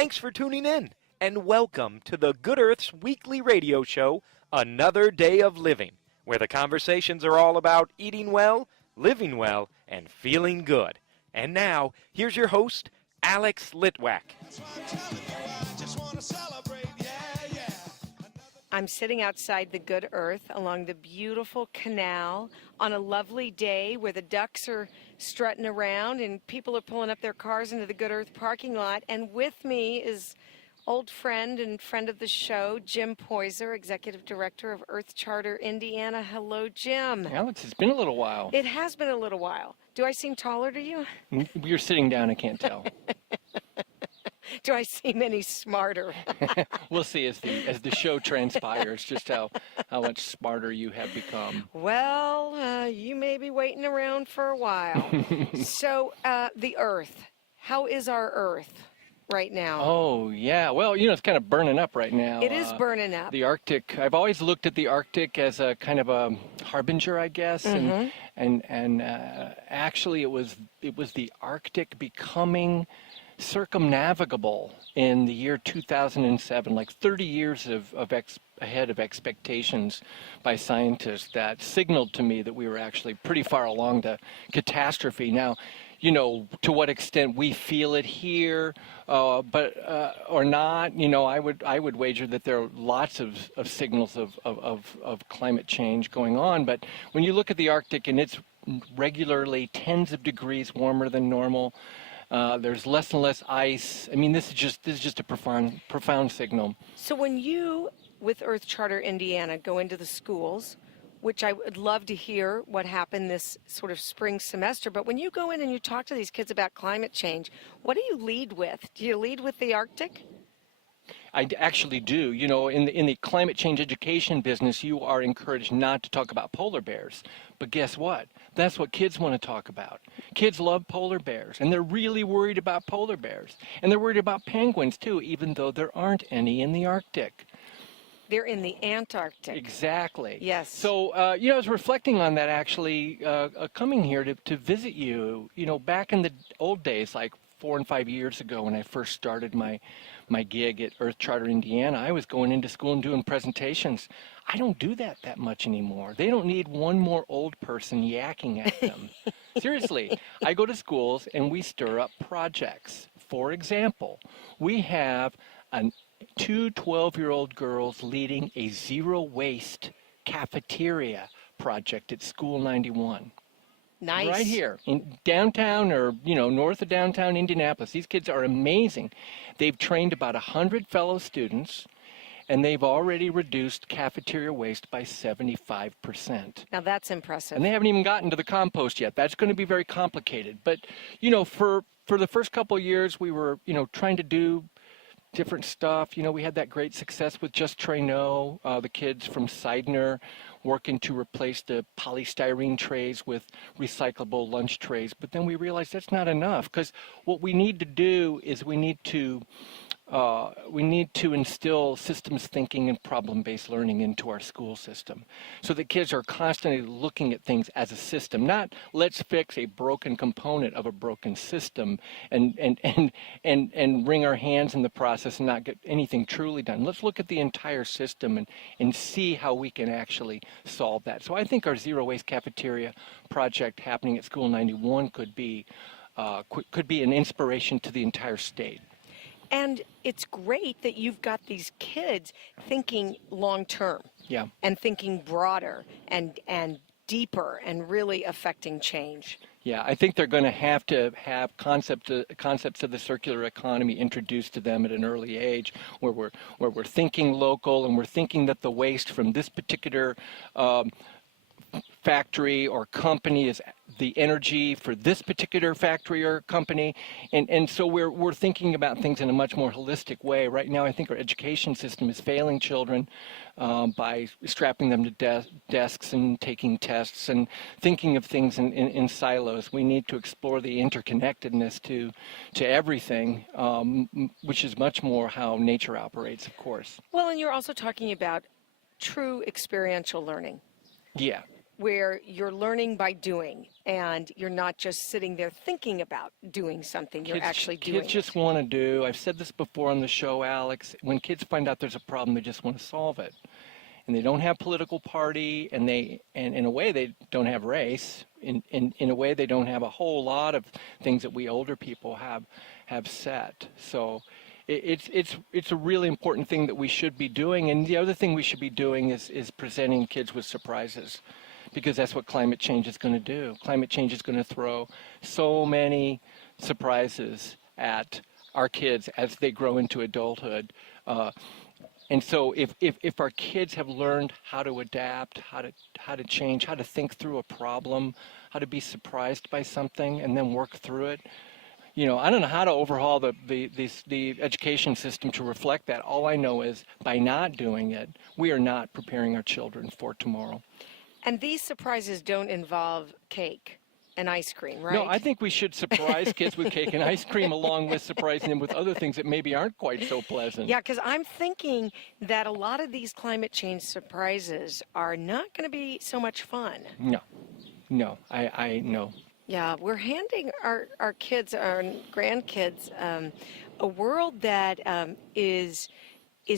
Thanks for tuning in, and welcome to the Good Earth's weekly radio show, Another Day of Living, where the conversations are all about eating well, living well, and feeling good. And now, here's your host, Alex Litwack. I'm sitting outside the Good Earth along the beautiful canal on a lovely day where the ducks are strutting around and people are pulling up their cars into the Good Earth parking lot. And with me is old friend and friend of the show, Jim Poyser, Executive Director of Earth Charter Indiana. Hello, Jim. Alex, it's been a little while. It has been a little while. Do I seem taller to you? You're sitting down, I can't tell. Do I seem any smarter? We'll see as the show transpires just how much smarter you have become. Well, you may be waiting around for a while. So, the Earth. How is our Earth right now? Oh, yeah. Well, it's kind of burning up right now. It is burning up. The Arctic, I've always looked at the Arctic as a kind of a harbinger, I guess. Mm-hmm. And actually it was the Arctic becoming circumnavigable in the year 2007, like 30 years ahead of expectations by scientists that signaled to me that we were actually pretty far along the catastrophe. Now, to what extent we feel it here, but or not, I would wager that there are lots of signals of climate change going on. But when you look at the Arctic and it's regularly tens of degrees warmer than normal, there's less and less ice. I mean, this is just a profound signal. So when you, with Earth Charter Indiana, go into the schools, which I would love to hear what happened this sort of spring semester, but when you go in and you talk to these kids about climate change, what do you lead with? Do you lead with the Arctic? I actually do. In the climate change education business, you are encouraged not to talk about polar bears. But guess what? That's what kids want to talk about. Kids love polar bears, and they're really worried about polar bears. And they're worried about penguins, too, even though there aren't any in the Arctic. They're in the Antarctic. Exactly. Yes. So, I was reflecting on that, actually, coming here to visit you. Back in the old days, like 4 and 5 years ago when I first started my gig at Earth Charter Indiana, I was going into school and doing presentations. I don't do that much anymore. They don't need one more old person yakking at them. Seriously, I go to schools and we stir up projects. For example, we have two 12-year-old girls leading a zero-waste cafeteria project at School 91. Nice. Right here in downtown or, north of downtown Indianapolis. These kids are amazing. They've trained about 100 fellow students, and they've already reduced cafeteria waste by 75%. Now that's impressive. And they haven't even gotten to the compost yet. That's going to be very complicated. But, for the first couple of years, we were, trying to do different stuff. We had that great success with Just Traino, the kids from Seidner working to replace the polystyrene trays with recyclable lunch trays. But then we realized that's not enough, because what we need to do is we need to instill systems thinking and problem-based learning into our school system so that kids are constantly looking at things as a system, not let's fix a broken component of a broken system and wring our hands in the process and not get anything truly done. Let's look at the entire system and see how we can actually solve that. So I think our Zero Waste Cafeteria project happening at School 91 could be an inspiration to the entire state. And it's great that you've got these kids thinking long term. Yeah. And thinking broader and deeper and really affecting change. Yeah, I think they're going to have concepts of the circular economy introduced to them at an early age, where we're thinking local and we're thinking that the waste from this particular factory or company is the energy for this particular factory or company, and so we're thinking about things in a much more holistic way. Right now, I think our education system is failing children by strapping them to desks and taking tests and thinking of things in silos. We need to explore the interconnectedness to everything, which is much more how nature operates, of course. Well, and you're also talking about true experiential learning. Yeah. where you're learning by doing and you're not just sitting there thinking about doing something, you're actually doing Kids just want to do. I've said this before on the show, Alex. When kids find out there's a problem, they just want to solve it. And they don't have political party, and in a way they don't have race. In a way they don't have a whole lot of things that we older people have set. So it's a really important thing that we should be doing. And the other thing we should be doing is presenting kids with surprises, because that's what climate change is going to do. Climate change is going to throw so many surprises at our kids as they grow into adulthood. And so if our kids have learned how to adapt, how to change, how to think through a problem, how to be surprised by something and then work through it, I don't know how to overhaul the education system to reflect that. All I know is by not doing it, we are not preparing our children for tomorrow. And these surprises don't involve cake and ice cream, right? No, I think we should surprise kids with cake and ice cream along with surprising them with other things that maybe aren't quite so pleasant. Yeah, because I'm thinking that a lot of these climate change surprises are not going to be so much fun. No, I know. Yeah, we're handing our kids, our grandkids, a world that is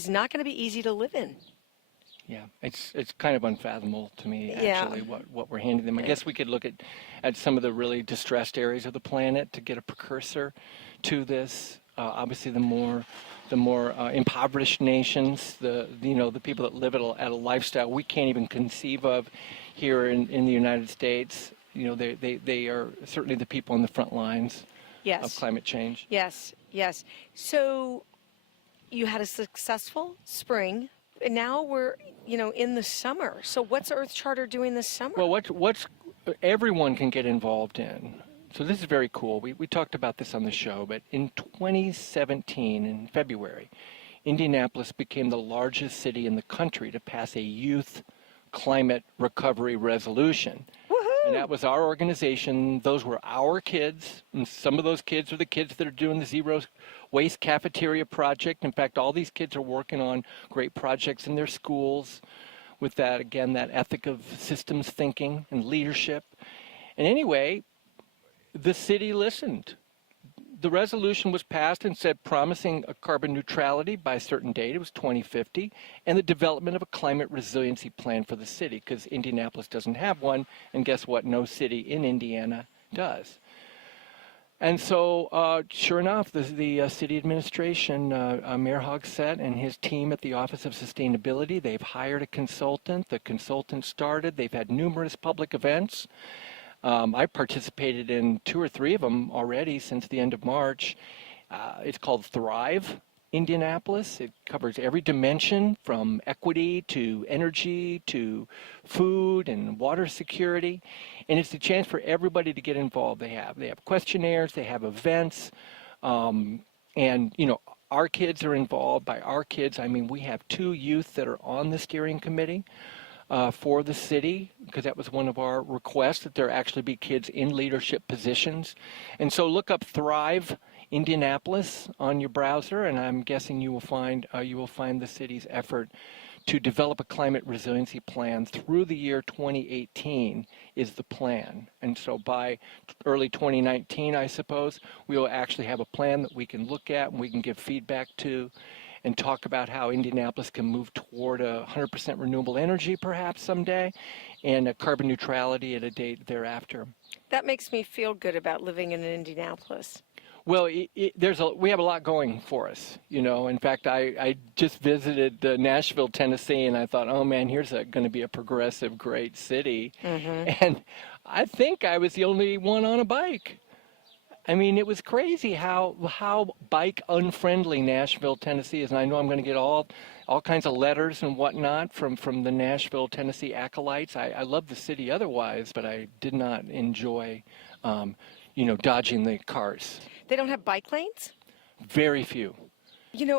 not going to be easy to live in. Yeah, it's kind of unfathomable to me, Yeah. actually, what we're handing them. I guess we could look at some of the really distressed areas of the planet to get a precursor to this. Obviously, the more impoverished nations, the people that live at a lifestyle we can't even conceive of here in the United States. They are certainly the people on the front lines of climate change. Yes. So you had a successful spring. And now we're, in the summer. So what's Earth Charter doing this summer? Well, what's everyone can get involved in. So this is very cool. We talked about this on the show, but in 2017, in February, Indianapolis became the largest city in the country to pass a youth climate recovery resolution. Woohoo! And that was our organization. Those were our kids. And some of those kids are the kids that are doing the Zero Waste Cafeteria Project. In fact, all these kids are working on great projects in their schools with that, again, that ethic of systems thinking and leadership. And anyway, the city listened. The resolution was passed and said promising a carbon neutrality by a certain date, it was 2050, and the development of a climate resiliency plan for the city, because Indianapolis doesn't have one, and guess what? No city in Indiana does. And so, sure enough, the city administration, Mayor Hogsett and his team at the Office of Sustainability, they've hired a consultant. The consultant started. They've had numerous public events. I participated in 2 or 3 of them already since the end of March. It's called Thrive Indianapolis. It covers every dimension from equity to energy to food and water security. And it's a chance for everybody to get involved. They have questionnaires, they have events, and our kids are involved. By our kids, I mean we have 2 youth that are on the steering committee for the city, because that was one of our requests, that there actually be kids in leadership positions. And so look up Thrive Indianapolis on your browser, and I'm guessing you will find the city's effort to develop a climate resiliency plan through the year 2018 is the plan. And so by early 2019, I suppose, we will actually have a plan that we can look at and we can give feedback to and talk about how Indianapolis can move toward 100% renewable energy perhaps someday, and carbon neutrality at a date thereafter. That makes me feel good about living in Indianapolis. Well, we have a lot going for us, In fact, I just visited Nashville, Tennessee, and I thought, oh man, here's going to be a progressive, great city. Mm-hmm. And I think I was the only one on a bike. I mean, it was crazy how bike unfriendly Nashville, Tennessee is. And I know I'm going to get all kinds of letters and whatnot from the Nashville, Tennessee acolytes. I love the city otherwise, but I did not enjoy, dodging the cars. They don't have bike lanes? Very few.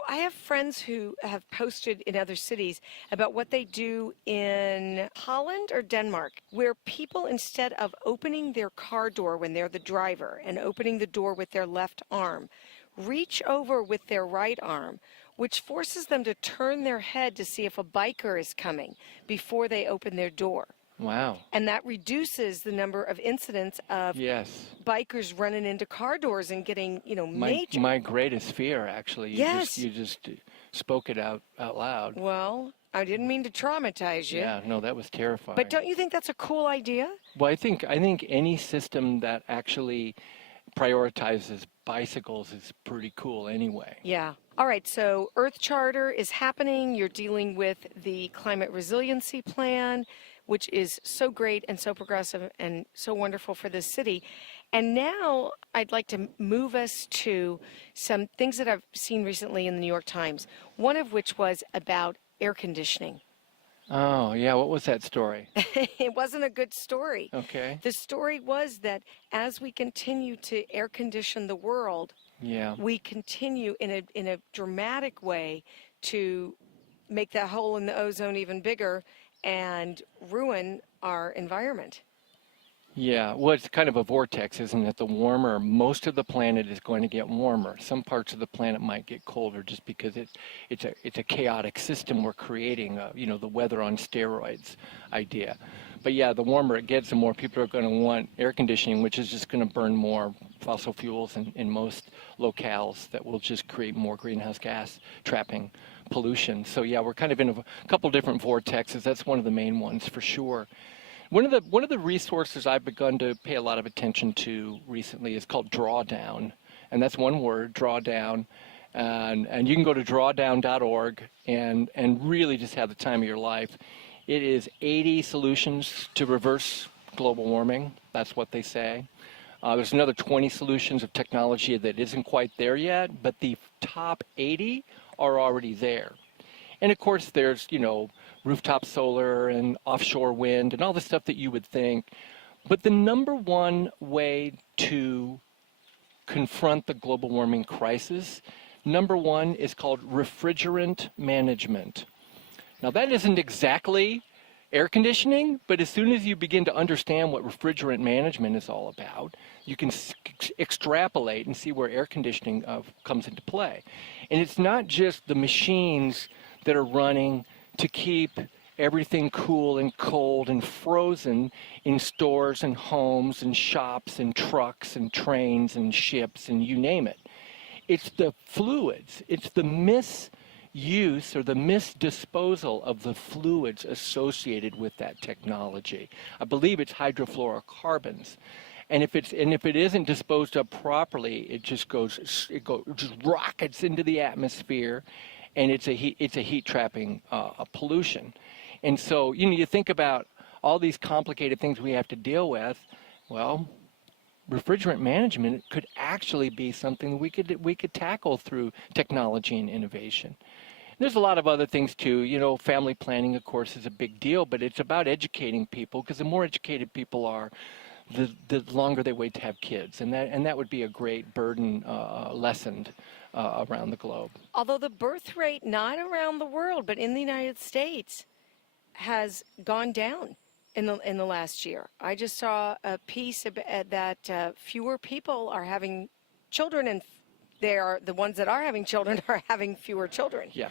I have friends who have posted in other cities about what they do in Holland or Denmark, where people, instead of opening their car door when they're the driver and opening the door with their left arm, reach over with their right arm, which forces them to turn their head to see if a biker is coming before they open their door. Wow. And that reduces the number of incidents of Yes. bikers running into car doors and getting, major. My greatest fear, actually. Yes. You just spoke it out loud. Well, I didn't mean to traumatize you. Yeah, no, that was terrifying. But don't you think that's a cool idea? Well, I think any system that actually prioritizes bicycles is pretty cool anyway. Yeah. All right, so Earth Charter is happening. You're dealing with the Climate Resiliency Plan, which is so great and so progressive and so wonderful for this city. And now I'd like to move us to some things that I've seen recently in the New York Times, one of which was about air conditioning. Oh, yeah, what was that story? It wasn't a good story. Okay. The story was that as we continue to air condition the world, Yeah. we continue in a dramatic way to make that hole in the ozone even bigger and ruin our environment. Yeah, well, it's kind of a vortex, isn't it? The warmer, most of the planet is going to get warmer. Some parts of the planet might get colder just because it's a chaotic system we're creating, the weather on steroids idea. But yeah, the warmer it gets, the more people are going to want air conditioning, which is just going to burn more fossil fuels in most locales that will just create more greenhouse gas trapping pollution. So yeah, we're kind of in a couple different vortexes. That's one of the main ones for sure. One of the resources I've begun to pay a lot of attention to recently is called Drawdown, and that's one word, Drawdown, and you can go to drawdown.org and really just have the time of your life. It is 80 solutions to reverse global warming. That's what they say. There's another 20 solutions of technology that isn't quite there yet, but the top 80 are already there. And of course, there's, rooftop solar and offshore wind and all the stuff that you would think. But the number one way to confront the global warming crisis, number one is called refrigerant management. Now, that isn't exactly air conditioning, but as soon as you begin to understand what refrigerant management is all about, you can extrapolate and see where air conditioning comes into play. And it's not just the machines that are running to keep everything cool and cold and frozen in stores and homes and shops and trucks and trains and ships and you name it. It's the fluids. It's the misuse or the misdisposal of the fluids associated with that technology. I believe it's hydrofluorocarbons. And if it isn't disposed of properly, it just rockets into the atmosphere. And it's a heat trapping pollution. And so, you think about all these complicated things we have to deal with. Well, refrigerant management could actually be something we could tackle through technology and innovation. There's a lot of other things too. Family planning, of course, is a big deal, but it's about educating people, because the more educated people are, the longer they wait to have kids, and that would be a great burden lessened around the globe. Although the birth rate, not around the world, but in the United States, has gone down in the last year. I just saw a piece that fewer people are having children, and the ones that are having children are having fewer children. Yeah.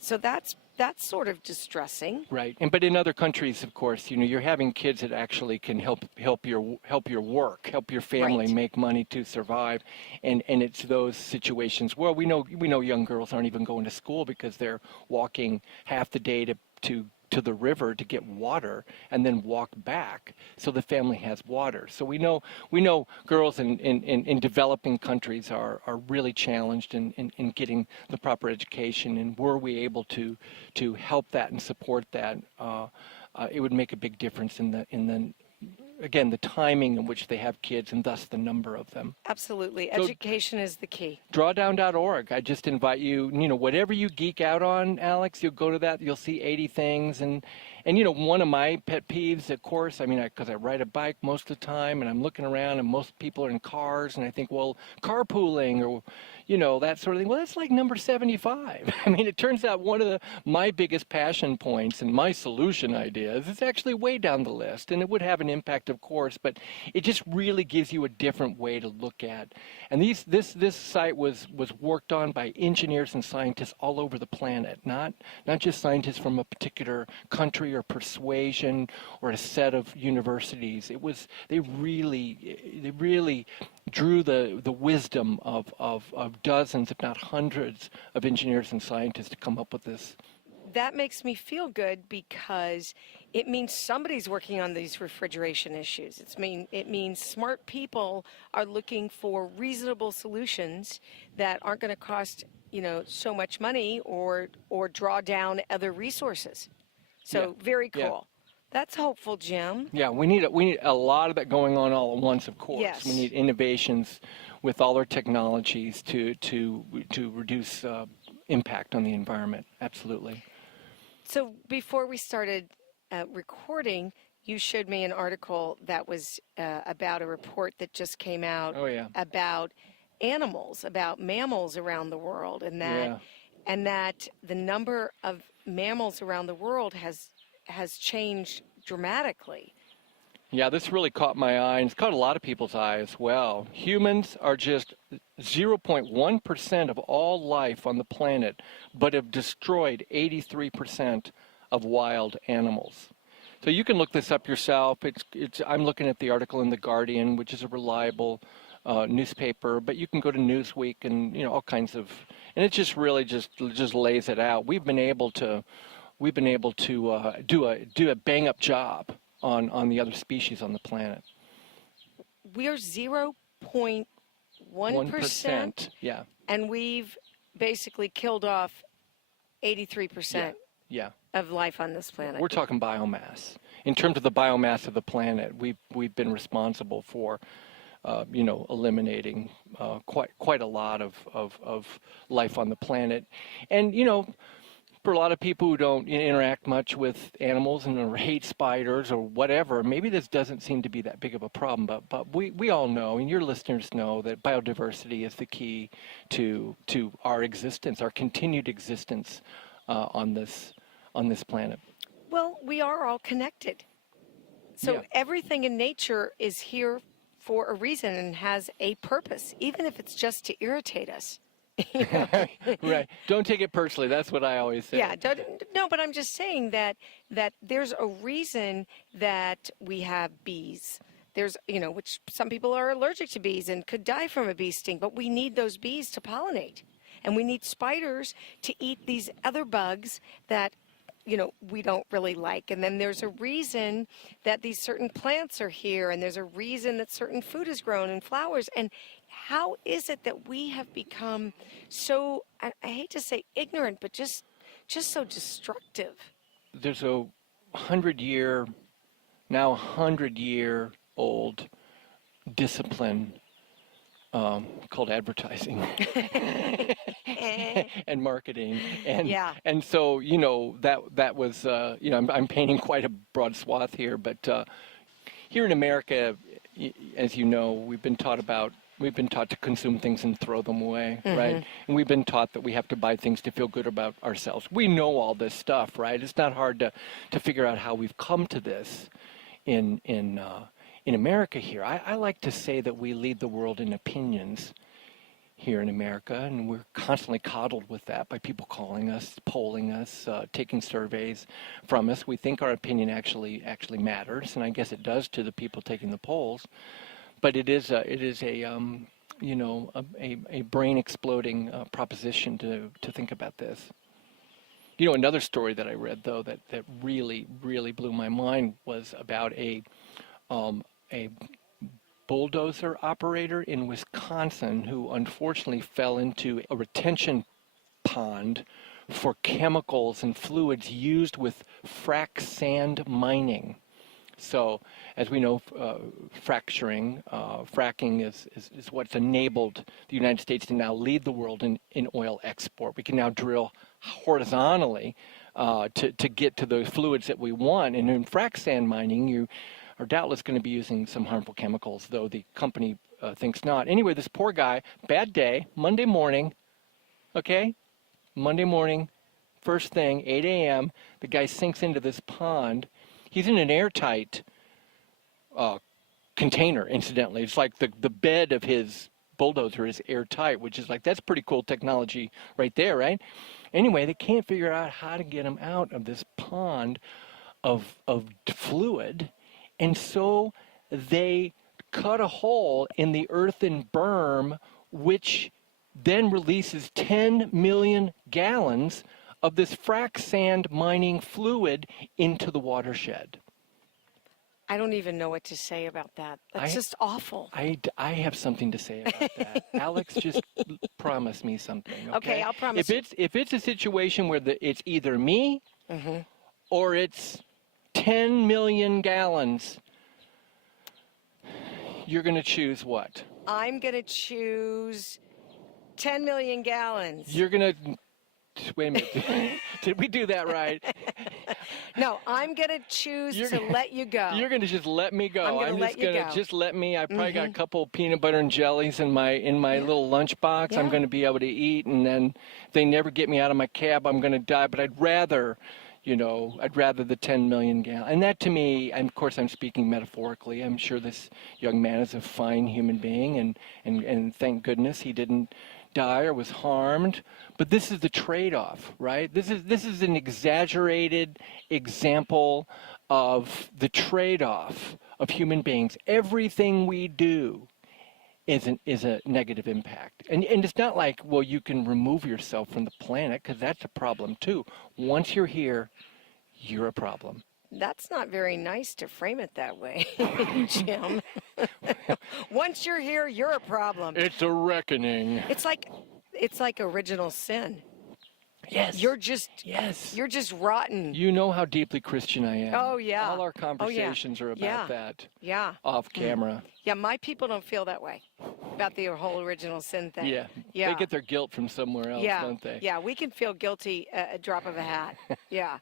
So that's sort of distressing. Right. But in other countries, of course, you're having kids that actually can help your work, help your family make money to survive, and it's those situations. Well, we know young girls aren't even going to school because they're walking half the day to the river to get water and then walk back so the family has water. So we know girls in developing countries are really challenged in getting the proper education, and were we able to help that and support that, it would make a big difference in the timing in which they have kids, and thus the number of them. Absolutely. So, education is the key. Drawdown.org. I just invite you, whatever you geek out on, Alex, you'll go to that, you'll see 80 things. And one of my pet peeves, of course, because I ride a bike most of the time, and I'm looking around and most people are in cars, and I think, well, carpooling or, that sort of thing. Well, that's like number 75. It turns out one of my biggest passion points and my solution ideas is actually way down the list, and it would have an impact product, of course, but it just really gives you a different way to look at. And this site was worked on by engineers and scientists all over the planet, not just scientists from a particular country or persuasion or a set of universities. They really drew the wisdom of dozens, if not hundreds, of engineers and scientists to come up with this. That makes me feel good because it means somebody's working on these refrigeration issues. It means smart people are looking for reasonable solutions that aren't going to cost, so much money or draw down other resources. So very cool. Yeah. That's hopeful, Jim. Yeah, we need a lot of that going on all at once, of course. Yes. We need innovations with all our technologies to reduce impact on the environment. Absolutely. So before we started recording, you showed me an article that was about a report that just came out about animals, about mammals around the world, and that the number of mammals around the world has changed dramatically. Yeah, this really caught my eye, and it's caught a lot of people's eye as well. Humans are just 0.1% of all life on the planet, but have destroyed 83% of wild animals. So you can look this up yourself. I'm looking at the article in The Guardian, which is a reliable newspaper, but you can go to Newsweek and all kinds of, and it just really just lays it out. We've been able to do a bang up job on the other species on the planet. We are 0.1%. Yeah. And we've basically killed off 83% of life on this planet. We're talking biomass. In terms of the biomass of the planet, we've been responsible for eliminating quite a lot of life on the planet. And for a lot of people who don't interact much with animals or hate spiders or whatever, maybe this doesn't seem to be that big of a problem. But we all know, and your listeners know, that biodiversity is the key to our existence, our continued existence on this planet. Well, we are all connected. So everything in nature is here for a reason and has a purpose, even if it's just to irritate us. Right. Don't take it personally. That's what I always say. Yeah. No, but I'm just saying that there's a reason that we have bees. There's, which some people are allergic to bees and could die from a bee sting, but we need those bees to pollinate. And we need spiders to eat these other bugs that, we don't really like. And then there's a reason that these certain plants are here, and there's a reason that certain food is grown and flowers. And how is it that we have become so, I hate to say ignorant, but just so destructive? There's a 100-year-old discipline called advertising and marketing, and so that was I'm painting quite a broad swath here, but here in America, as you know, we've been taught to consume things and throw them away, right? And we've been taught that we have to buy things to feel good about ourselves. We know all this stuff, right? It's not hard to figure out how we've come to this in America here. I like to say that we lead the world in opinions here in America, and we're constantly coddled with that by people calling us, polling us, taking surveys from us. We think our opinion actually matters, and I guess it does to the people taking the polls. But it is a brain exploding proposition to think about this. Another story that I read though that really blew my mind was about a bulldozer operator in Wisconsin who unfortunately fell into a retention pond for chemicals and fluids used with frac sand mining. So, as we know, fracking is what's enabled the United States to now lead the world in oil export. We can now drill horizontally to get to those fluids that we want. And in frac sand mining, you are doubtless going to be using some harmful chemicals, though the company thinks not. Anyway, this poor guy, bad day, Monday morning, first thing, 8 a.m., the guy sinks into this pond. He's in an airtight container, incidentally. It's like the bed of his bulldozer is airtight, which is like, that's pretty cool technology right there, right? Anyway, they can't figure out how to get him out of this pond of fluid, and so they cut a hole in the earthen berm, which then releases 10 million gallons of this frac sand mining fluid into the watershed. I don't even know what to say about that. That's just awful. I have something to say about that. Alex, just promise me something. Okay, I'll promise you. If it's a situation where it's either me or it's 10 million gallons, you're going to choose what? I'm going to choose 10 million gallons. You're going to... Wait a minute. Did we do that right? No, I'm going to choose to let you go. You're going to just let me go. I'm just going to just let me. I probably got a couple of peanut butter and jellies in my little lunchbox. Yeah. I'm going to be able to eat, and then if they never get me out of my cab, I'm going to die. But I'd rather the 10 million gallons. And that, to me, and of course I'm speaking metaphorically. I'm sure this young man is a fine human being, and thank goodness he didn't die or was harmed. But this is the trade-off, right? This is an exaggerated example of the trade-off of human beings. Everything we do is a negative impact. And it's not like, well, you can remove yourself from the planet, because that's a problem too. Once you're here, you're a problem. That's not very nice to frame it that way, Jim. Once you're here, you're a problem. It's a reckoning. It's like original sin. Yes. You're just rotten. You know how deeply Christian I am. Oh, yeah. All our conversations are about that. Yeah. Off camera. Yeah, my people don't feel that way about the whole original sin thing. Yeah. Yeah. They get their guilt from somewhere else, don't they? Yeah, we can feel guilty a drop of a hat. Yeah.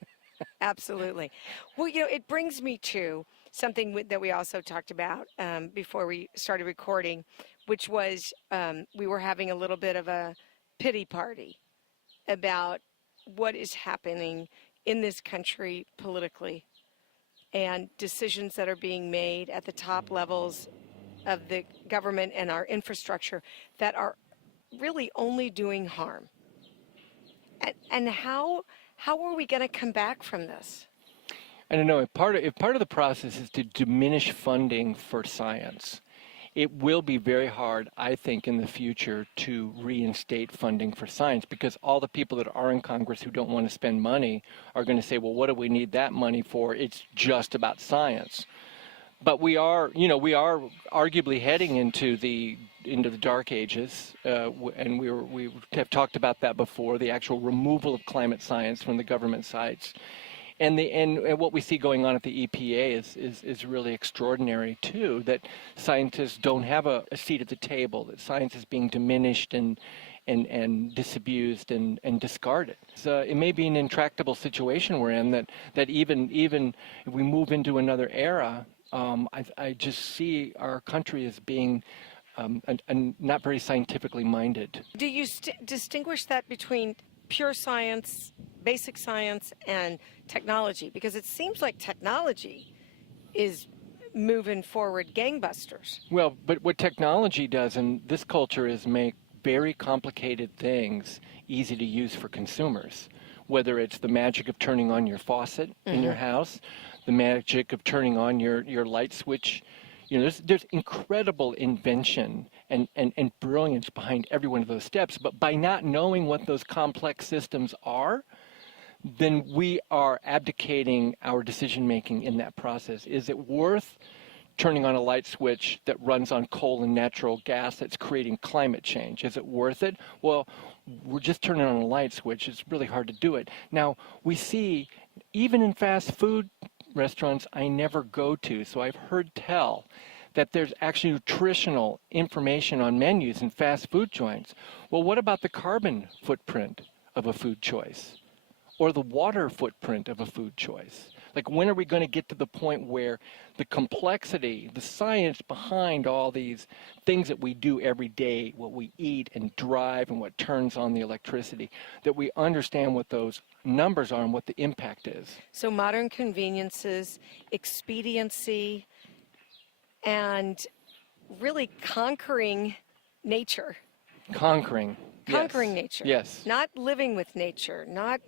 Absolutely. Well, it brings me to something that we also talked about before we started recording, which was we were having a little bit of a pity party about what is happening in this country politically and decisions that are being made at the top levels of the government and our infrastructure that are really only doing harm. And how are we going to come back from this? I don't know. If part of the process is to diminish funding for science, it will be very hard, I think, in the future to reinstate funding for science, because all the people that are in Congress who don't want to spend money are going to say, well, what do we need that money for? It's just about science. But we are arguably heading into the dark ages, and we have talked about that before, the actual removal of climate science from the government sites. And what we see going on at the EPA is really extraordinary too, that scientists don't have a seat at the table, that science is being diminished and disabused and discarded. So it may be an intractable situation we're in, that even if we move into another era, I just see our country as being not very scientifically minded. Do you distinguish that between pure science, basic science, and technology? Because it seems like technology is moving forward gangbusters. Well, but what technology does in this culture is make very complicated things easy to use for consumers, whether it's the magic of turning on your faucet in your house, the magic of turning on your light switch. There's incredible invention and brilliance behind every one of those steps. But by not knowing what those complex systems are, then we are abdicating our decision-making in that process. Is it worth turning on a light switch that runs on coal and natural gas that's creating climate change? Is it worth it? Well, we're just turning on a light switch. It's really hard to do it. Now, we see, even in fast food restaurants I never go to, so I've heard tell that there's actually nutritional information on menus in fast food joints. Well, what about the carbon footprint of a food choice? Or the water footprint of a food choice? Like, when are we going to get to the point where the complexity, the science behind all these things that we do every day, what we eat and drive and what turns on the electricity, that we understand what those numbers are and what the impact is? So modern conveniences, expediency, and really conquering nature. Conquering. Conquering Yes. nature. Yes. Not living with nature, not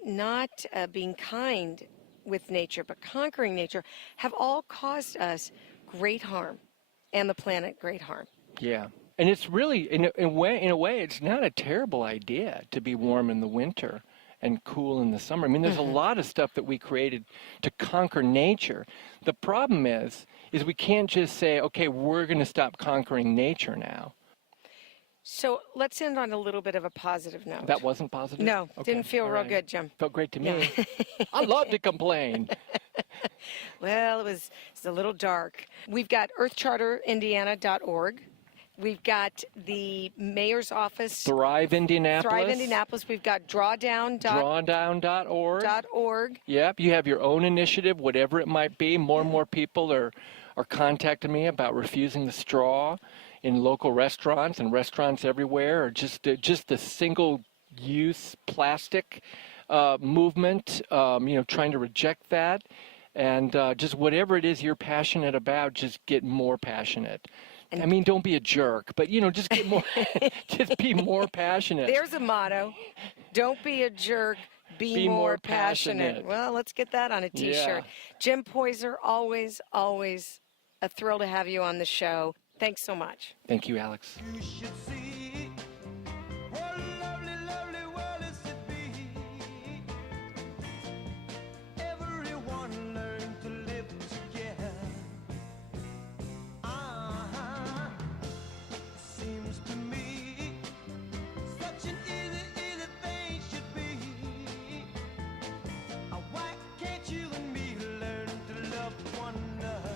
being kind with nature, but conquering nature have all caused us great harm and the planet great harm. Yeah. And it's really, in a way, it's not a terrible idea to be warm in the winter and cool in the summer. I mean, there's a lot of stuff that we created to conquer nature. The problem is we can't just say, okay, we're going to stop conquering nature now. So let's end on a little bit of a positive note. That wasn't positive? No, Okay. didn't feel All real right. good, Jim. Felt great to Yeah. me. I love to complain. Well, it's a little dark. We've got earthcharterindiana.org. We've got the mayor's office. Thrive Indianapolis. Thrive Indianapolis. We've got Drawdown.org. Yep, you have your own initiative, whatever it might be. More and more people are contacting me about refusing the straw in local restaurants and restaurants everywhere, or just the single-use plastic movement, trying to reject that. And just whatever it is you're passionate about, just get more passionate. I mean, don't be a jerk, but, just get more, just be more passionate. There's a motto. Don't be a jerk. Be more passionate. Well, let's get that on a T-shirt. Yeah. Jim Poyser, always, always a thrill to have you on the show. Thanks so much. Thank you, Alex. You should see what a lovely, lovely world is to be. Everyone learn to live together. Seems to me such an easy, easy thing should be. Why can't you and me learn to love one another?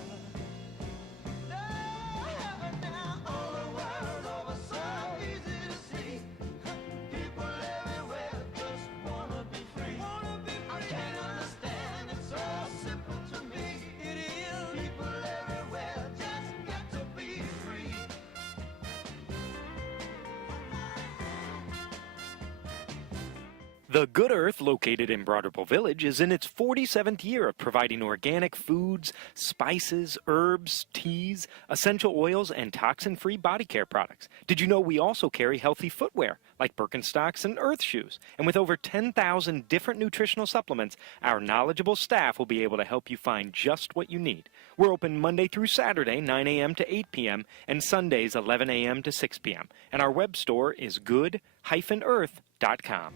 The Good Earth, located in Broderpool Village, is in its 47th year of providing organic foods, spices, herbs, teas, essential oils, and toxin-free body care products. Did you know we also carry healthy footwear, like Birkenstocks and Earth shoes? And with over 10,000 different nutritional supplements, our knowledgeable staff will be able to help you find just what you need. We're open Monday through Saturday, 9 a.m. to 8 p.m., and Sundays, 11 a.m. to 6 p.m. And our web store is good-earth.com.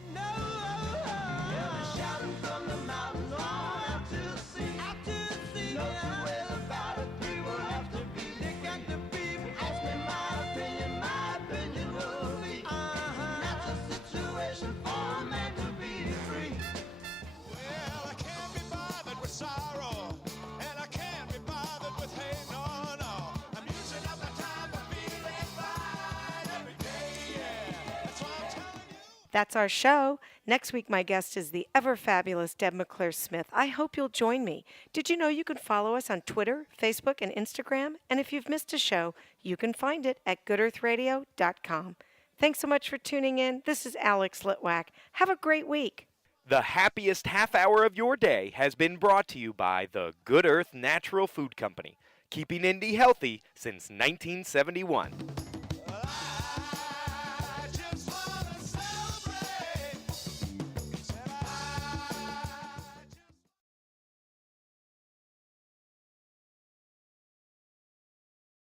That's our show. Next week, my guest is the ever-fabulous Deb McClure-Smith. I hope you'll join me. Did you know you can follow us on Twitter, Facebook, and Instagram? And if you've missed a show, you can find it at goodearthradio.com. Thanks so much for tuning in. This is Alex Litwack. Have a great week. The happiest half hour of your day has been brought to you by the Good Earth Natural Food Company, keeping Indy healthy since 1971.